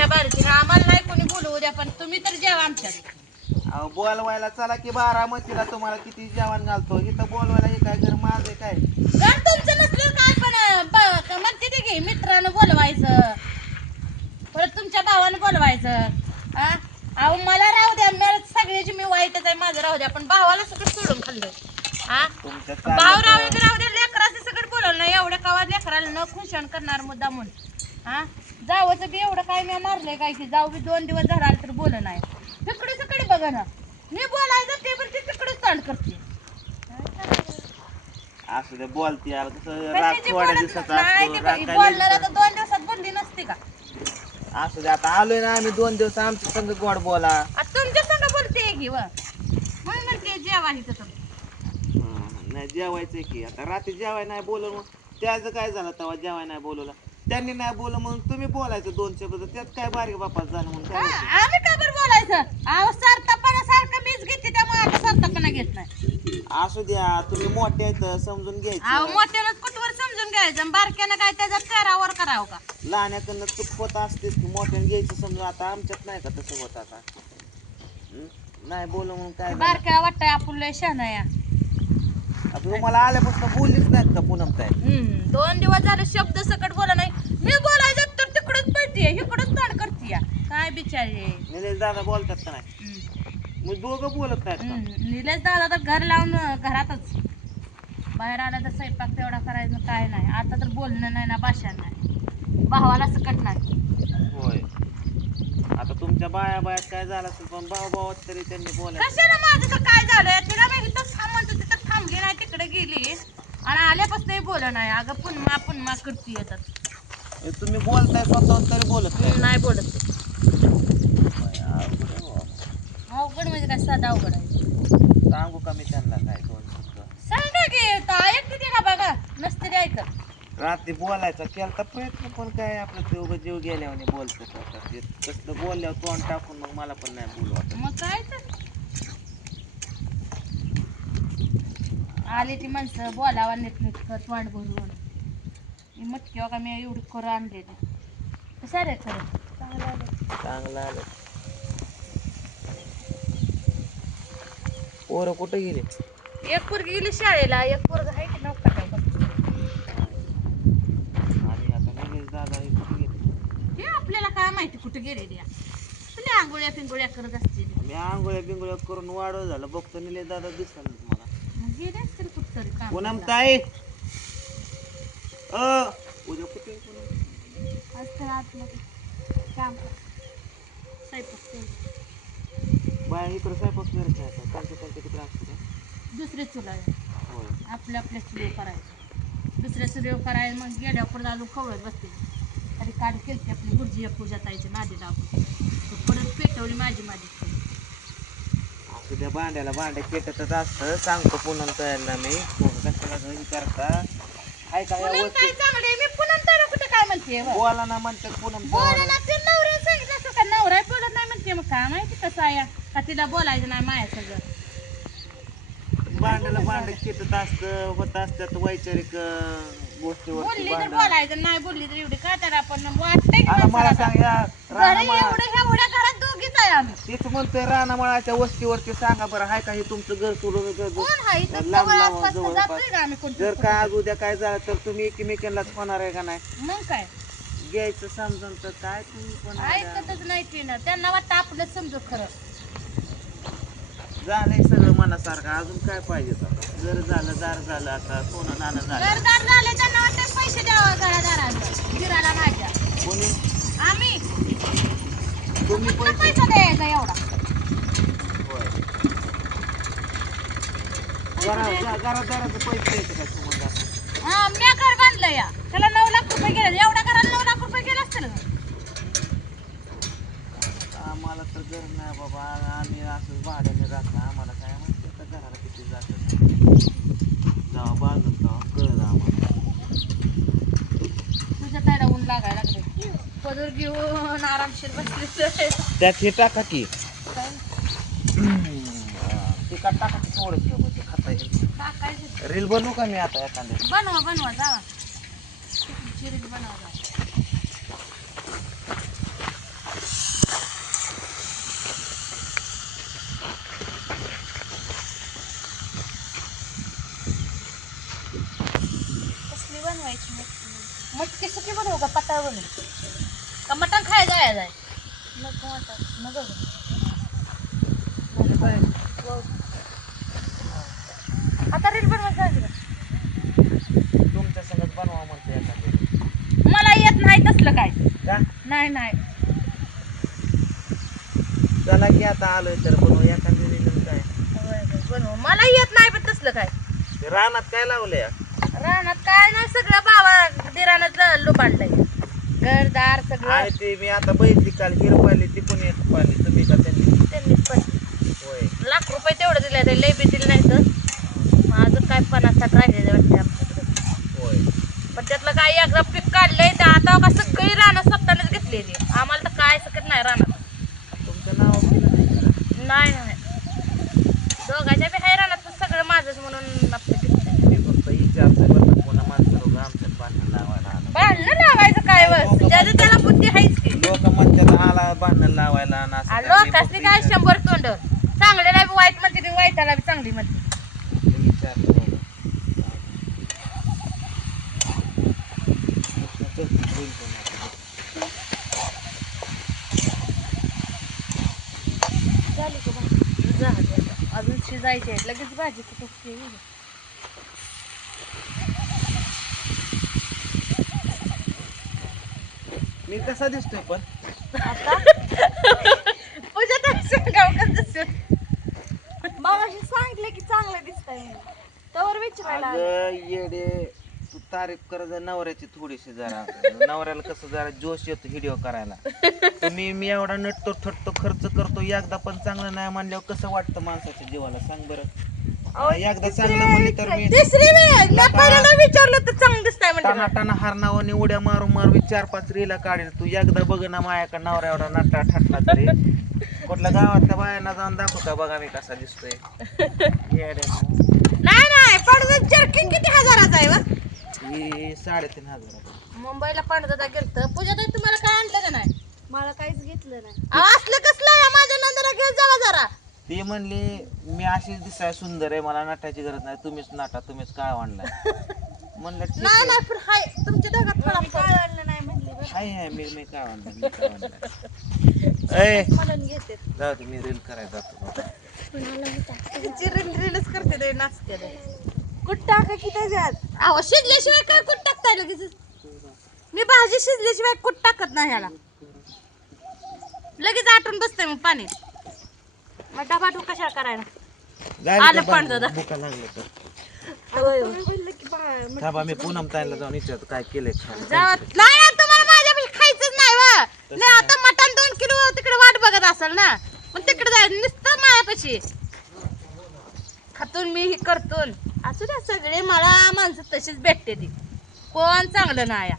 ह्या बारीची आम्हाला नाही कोणी बोलवू द्या पण तुम्ही तर जेवा आमच्यात. अहो बोलवायला चला की बारामतीला तुम्हाला किती जेवण घालतो इथं बोलवायला हे काय घर माझं काय घर तुमचं नसलं काय पण म्हणते ते की मित्रानं बोलवायचं परत तुमच्या भावानं बोलवायचं. अहो मला राहू द्या मला सगळ्याची मी वाईटच आहे माझं राहू द्या पण भावाला सगळं सोडून खाल्लं. भाव राहू द्या लेकराचं सगळं बोलवलं नाही एवढ्या कावात लेकराला न खुशान करणार मुद्दा म्हणून. जावचं बी एवढं काय मी मारलंय काय की जाऊ बी 2 दिवस झाला तर बोल नाही तिकडे सकडे बघा ना मी बोलायचं ते पण ते तिकडेच ताण करते. असू दे बोलते यार कसं राग थोड्या दिवसाचा असतो राग काय बोलणार आता 2 दिवसात बोलली नसते का. असू दे आता आलोय ना आम्ही 2 दिवस आमच्या संग गोड बोला. आता तुमच्या संग बोलते की व म्हणून म्हणते जेवा इथं तर. नाही जेवायचंय की आता रात्री जेवाय नाही बोलवलं मग त्याचं काय झालं तेव्हा जेवाय नाही बोलवलं त्यांनी नाही बोललं म्हणून तुम्ही बोलायचं 2 शब्द त्यात काय बारीक बापाच झालं म्हणून काय होतं? आम्ही का बरं बोलायचं अहो सरतापणा सारखं मीच घेते त्यामुळे आता सरतापणा घेत नाही. असू द्या तुम्ही मोठे आहेत समजून अहो घ्यायचं मोठ्यानंच कुठवर समजून घ्यायचं आणि बारक्यानं काय त्याचा पेरावर करावं का. लहान्याकडनं चूक होत असतेच की मोठ्याने घ्यायचं समजून आता आमच्यात नाही का तसं होत आता नाही बोलू म्हणून काय झालं? बारक्या वाटतंय आपण लय शहाणा या. आता मला आल्यापासून बोललीच नाहीत का पूनम ताई? 2 दिवस झाले शब्द सकट बोला नाही मी बोलायचं तर तिकडच पळतीये इकडच ताण करतीये काय बिचारे. निलेश दादा बोलतात का नाही मग दोघं बोलत नाहीत का? निलेश दादा तर घर लावून घरातच बाहेर आला तर स्वयंपाक तेवढा करायचं काय नाही आता तर बोलणं नाही ना भाषा नाही भावाला सकट नाही. होय आता तुमच्या बाया बायात काय झालं असेल पण भाऊ भावात तरी त्यांनी बोलायचं. कशाला माझं तर काय झालंय तिला मी इथं थांब म्हणतो तिथं थांबली नाही तिकडे गेली आणि आल्यापासून बोल नाही अगं पुन्हा पुन्हा करती येतात. तुम्ही बोलताय स्वतः तरी बोलत नाही बोलत ते. अवघड आहे बुवा. अवघड म्हणजे काय साधा अवघड आहे. सांगू का मी त्यांना काय 2 शब्द? सांगा की ऐकते ते ना बघा नसते ते ऐकत. रात्री बोलायचा केलता प्रयत्न पण काय आपलं तेवढं जीव गेल्यावर बोलतो आता ते तसलं बोलल्यावर तोंड टाकून मग मला पण नाही बोलू वाटत. मग काय तर आली ती माणसं बोलावा नीट तोंड भरून मटकी का मी एवढी करू आणलेली कशा रे खरं चांगलं आलं. पोरं कुठे गेले? एक पोरगी गेली शाळेला एक पोरग आहे की नव्हता काय आणि आता निलेश दादा हे कुठे गेले? हे आपल्याला काय माहिती कुठे गेले द्या तुला आंघोळ्या पिंगोळ्या करत असतील मी आंघोळ्या बिंगोळ्या करून वाढव झालं बघतो निलेश दादा दिसला मला. मग गेले असतील कुठतरी काम पूनम करायला. ताई उद्या कुठे पूनम? आज तर आतमध्ये काम कर स्वयंपाक केलं. बाया इकडं स्वयंपाक करत नाही आता त्यांच्या तिकडे असतो का? दुसरे चुला आहे. होय आपल्या चुलीवर करायचं दुसऱ्या चुलीवर करायचं मग गेल्यावर परत आलू खवळत बसते तरी काढ केली आपली गुरुजी पूजा ताईची नादी लावून परत पेटवली माझी असू द्या भांड्याला भांड्या पेटतच असतं सांगतो पूनम ताईला मी कशाला घरी करता हाय का या पुनम वस्तू ताई चांगली मी पुनम ताईला कुठे काय म्हणते बा? बोला ना म्हणतात पूनम ताई बोलायला ते नवऱ्याला सांगितलं असं का नवरा बोलत नाही म्हणते मग काय माहिती कसं आहे का तिला बोलायचं नाही माया सगळं भांड्याला भांड पेटत असतं होत असतात वैचारिक गोष्टीवर बोलली तर बोलायचं नाही बोलली तर एवढी का तर आपण वाटतंय की आता मला माणसाला सांग या घरी रानामाळा एवढ्या घरात दोघीच आहे आम्ही तेच म्हणतोय रानामाळाच्या वस्तीवरती सांगा बरं हाय का हे तुमचं घर सोडून कोण आहे इथं लांब जवळ लांब आसपास जवळपास. जातोय का आम्ही कोणतं जर काय आज उद्या काय झालं तर तुम्ही एकमेकांनाच होणार आहे का नाही मग काय घ्यायचं समजून तर काय तुम्ही पण ऐकतच नाही ती ना त्यांना वाटतं आपलं समजू खरं झालंय सगळं मनासारखं अजून काय पाहिजे आता घर झालं दार झालं आता सोनं नाणं झालं घरदार झाले त्यांना वाटतं पैसे द्यावा घरादारांना गिराला माझ्या कोणी आम्ही तुम्ही कुठला पैसे पैसा द्यायचा एवढा होय घरादाराचे पैसे द्यायचे काय तुम्हाला हा मी घर बांधलं या त्याला 9 लाख रुपये गेले एवढ्या घराला 9 लाख रुपये गेले असतील ना आम्हाला तर घर नाही बाबा आम्ही असं भाड्याने राहतो आम्हाला काय माहिती आता घराला किती जातं जावा बाजून जावा कळलं आम्हाला तुझ्या ताईला ऊन लागायला लागले पदर घेऊन आरामशीर बसले त्यात हे टाका की काय तिखट टाका की थोडंसं म्हणजे खाता येईल टाकायचं रील बनवू का मी आता एखाद्या बनवा जावा चिरीच बनवा नको गं. आता रील बनवायचं झाली का? तुमच्या संगत बनवा म्हणते एखादी. मला येत नाही तसलं काय. का नाही नाही चला की आता आलोय तर बनवू एखादी रील काय. बनव. मला येत नाही पण तसलं काय. ते रानात काय लावलंय रानात काय नाही सगळं बाबा दिरानं लुबाडलंय. घरदार सगळं आणि ते मी आता बघितली काल हिरो पाहिली ती पण एक पाहिली तुम्ही का त्यांनी. त्यांनीच पण होय ₹1,00,000 तेवढं दिले ते लय बी दिले नाही तर माझं काय 50-60 राहिलेलं वाटते आमच्याकडे. होय पण त्यातलं काय एकदा पीक काढलंय तर आता का सगळी रानं स्वतःनेच घेतलेली. आम्हाला तर काय सकत नाही रानात. तुमचं नाव दिलं नाही का? नाही नाही दोघांच्या बी हाय रानात पण सगळं माझंच म्हणून आपलं घेतलंय. मी फक्त विचारतोय बरं का, पुन्हा माणसं लोक आमच्यात भांडण लावायला आला. भांडणं लावायचं काय व ज्याचं त्याला बुद्धी आहेच की. लोक म्हणतात आला भांडण लावायला आणि असं काय. मी लोकांनी फक्त काय 100 तोंड चांगल्याला बी वाईट म्हणते ती वाईटाला बी चांगली म्हणते. विचारतो बाबा. झाली का भाजी? झाली आता. अजून शिजायची आहे लगेच भाजी कुठे मी कसा दिसतोय पण आता पूजा तर गावकच दिसत. मागाशी सांगितलं की चांगलं दिसतंय तवर विचारायला आले. अगं येडे तू तारीफ कर जरा नवऱ्याची थोडीशी जरा. नवऱ्याला कसं जरा जोश येतो व्हिडिओ करायला. तुम्ही मी एवढा नटतो थटतो खर्च करतो एकदा पण चांगलं नाही म्हणल्यावर कसं वाटतं माणसाच्या जीवाला सांग बरं. एकदा चांगलं म्हणले तर मी तिसरी वेळ मी पहिल्यांदा विचारलं तर चांगलं दिसतंय टाना म्हणते. टाना हारणावाने उड्या मारून मारून 4-5 रीला काढेल. तू एकदा बघ ना माझ्याकडे नवरा एवढा नटा ठटला तरी कुठल्या गावातल्या बायांना जाऊन दाखव का बघा मी कसा दिसतोय. येडे. नाही नाही पडदा जर्किंग किती हजाराचा आहे वा? ही 3,500. मुंबईला पांढरा गेलत. पूजा ताई तुम्हाला काय आणलं का नाही? मला काहीच घेतलं नाही. अहो, असलं कसलं आहे माझ्या नंदला घेऊन जावा जरा. ती म्हणली मी अशीच दिसाय सुंदर आहे मला नटायची गरज नाही तुम्हीच नटा तुम्हीच काय आणलाय. म्हणलं ठीक नाही आहे. नाही पण हाय तुमच्या दोघात मी थोडा काय आणलं नाही म्हणली बरं. हाय हाय मी काय आणलं मी काय आणलं. ए म्हणून घेते. जाऊ दे, मी रील करायला जातो. रीलच करते रे नाचते रे. कुठं टाका की त्याच्यात. अहो शिजल्याशिवाय काय कुठ टाकताय लगेच? मी भाजी शिजल्याशिवाय कुठ टाकत नाही ह्याला. लगेच आटून बसते मग पाणी. मग डबा टू कशा करायला? झाली आलं का पण भांडण? दादा. भुका लागलं तर तुम्ही म्हणलं की बा- थांबा मी पूनम ताईला जाऊन विचारतो काय केलंय खायला. जावा. नाही ना, तुम्हाला माझ्यापाशी खायचंच नाही वा. नाही आता मटण 2 किलो तिकडे वाट बघत असेल ना. पण तिकडे जायचं नुसतं माझ्यापाशी. खातून मी ही करतून असू द्या सगळे मला माणसं तशीच भेटते ती. कोण चांगलं नाही.